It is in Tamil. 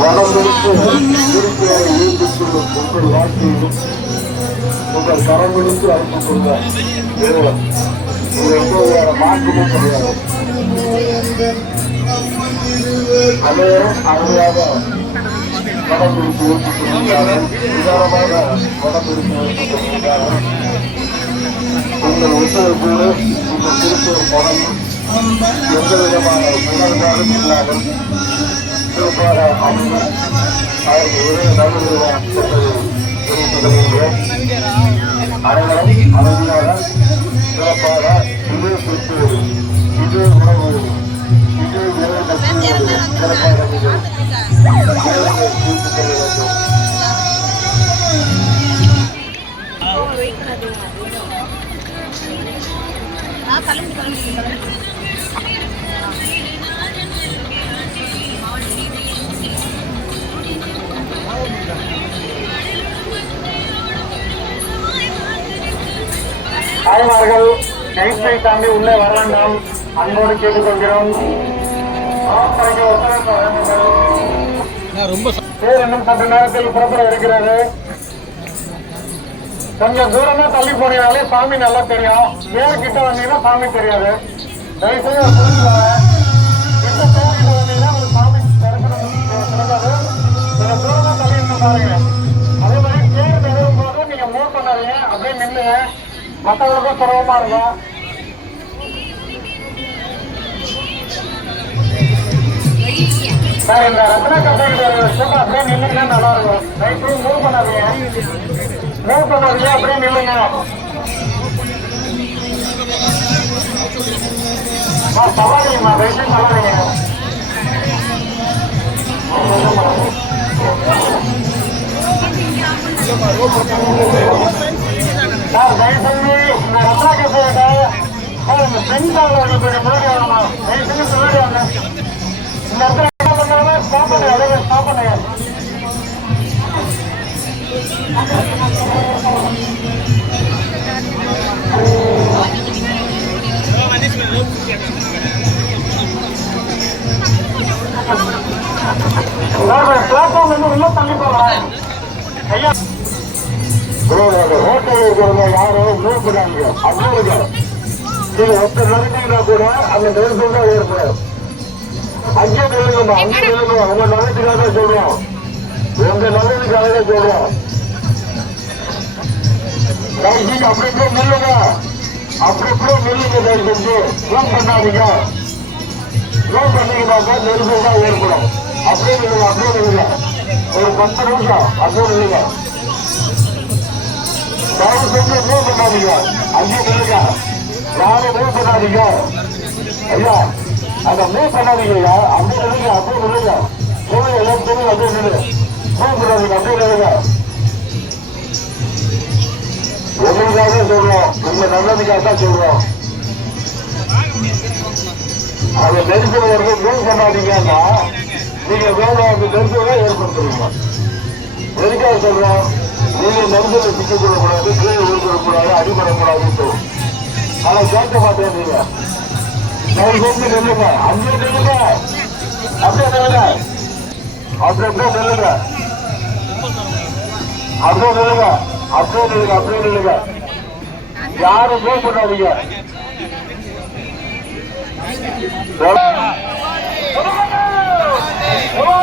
வளர்ந்திருக்கு இருக்கிற ஈர்ப்புக்குள்ள உங்கள் வாழ்க்கையிலும் உங்கள் கரம் பிடித்து அழைத்துக் கொள்க. இது வேற மாற்றமே கிடையாது. அனைவரும் அருமையாக படம் பிடித்து ஊட்டிக் கொண்டிருக்கிறார்கள். விசாரமாக படம் பிடித்து ஊட்டிக் கொண்டிருக்கிறார்கள். உங்கள் ஒத்துழைப்போடு இந்த திருப்பூர் படம் எந்த விதமான உணர்வாலும் இல்லாமல் சிறப்பாக அமைந்து அவருக்கு ஒரே நடுநிலையாக தெரிவித்துக் கொள்கின்றேன். அனைவரும் அமைதியாக சிறப்பாக இதே திருப்பூர் இதே உணவு இதே விரைவு சிறப்பாக நீங்கள் குறித்துக் கொள்ள வேண்டும். தாய்மார்கள் நைட்டை தாண்டி உள்ளே வர வேண்டாம், அன்போடு கேட்டுக்கொள்கிறோம். பேர் இன்னும் சற்று நேரத்தில் புறப்பட இருக்கிறது. கொஞ்சம் தூரமா தள்ளி போனீங்கனாலே சாமி நல்லா தெரியும். பேர் கிட்ட வந்தீங்கன்னா சாமி தெரியாது. தயவுசெய்து எந்த கோவில வந்தீங்கன்னா ஒரு சாமி தரிசனம் சிறந்தது. கொஞ்சம் தூரமா தள்ளி இருந்து பாருங்க. அதே மாதிரி பேர் நெருங்கும் போது நீங்க மூவ் பண்ணாதீங்க, அப்படியே நின்னுங்க. மற்றவங்களுக்கும் சிரமமா இருக்கும். சார், இந்த ரத்னா கம்பெனி அப்படியே நின்னுங்கன்னா நல்லா இருக்கும். தயவுசெய்து மூவ் பண்ணாதீங்க, மூவ் பண்ணாதீங்க, அப்படியே நில்லுங்க. சவாலிங்கம்மா, தயவுசெய்து சவாலிங்க. சார், தயவுசெய்து இந்த ரத்னா கம்பெனி இந்த பெண்காரர்கள் கொஞ்சம் முன்னாடி வரணும். தயவுசெய்து முன்னாடி வாங்க. இந்த இடத்துல என்ன பண்ணாலும் ஸ்டாப் பண்ணுங்க, அதே ஸ்டாப் பண்ணுங்க. பிளாட்ஃபார்ம் வந்து உள்ள தள்ளி போகலாம். ஐயா, ஹோட்டல் இருக்கிறவங்க யாரும் மூவ் பண்ணாங்க. அவ்வளவு நீங்க ஒருத்தர் நடத்தீங்கன்னா கூட அந்த நெருக்கம் தான் ஏற்படும். அங்கே நில்லுங்கம்மா, அங்கே நில்லுங்க. உங்க நல்லதுக்காக தான் சொல்றோம், உங்க நல்லதுக்காக தான் சொல்றோம். அப்படி கூட நில்லுங்க, அப்படி கூட நில்லுங்க. தயவு செஞ்சு மூவ் பண்ணாதீங்க. மூவ் பண்ணீங்கன்னாக்கா நெருக்கம் தான் ஏற்படும். அப்படியே நில்லுங்க, அப்படியே நில்லுங்க. ஒரு 10 நிமிஷம் அப்படியே நில்லுங்க. தயவு செஞ்சு மூவ் பண்ணாதீங்க, அங்கே நில்லுங்க. யாரும் மூவ் பண்ணாதீங்க. ஐயா, அதை மூவ் பண்ணாதீங்க. அப்படியே நில்லுங்க, அப்படியே நில்லுங்க. சொல்லுங்க, எல்லாம் சொல்லுங்க, அப்படியே நில்லுங்க. மூவ் பண்ணாதீங்க, அப்படியே நில்லுங்க. உங்களுக்காக சொல்றோம், உங்க நல்லதுக்காக தான் சொல்றோம். அதை நெரிசல் வந்து மூவ் பண்ணாதீங்கன்னா நீங்க வேலை அந்த நெரிசலை ஏற்படுத்துறீங்க. எதுக்காக சொல்றோம், நீங்க நெரிசலை சிக்கிக்கொள்ளக்கூடாது, கீழே விழுந்துடக்கூடாது, அடிபடக்கூடாதுன்னு. ஆனா கேட்க மாட்டேங்க. தயவு செஞ்சு நில்லுங்க, அங்கே நில்லுங்க, அப்படியே நில்லுங்க, அப்படியே நில்லுங்க, அப்படியே நில்லுங்க, அப்படியே நில்லுங்க, அப்படியே நில்லுங்க. யாரும் மூவ் பண்ணாதீங்க. Come on!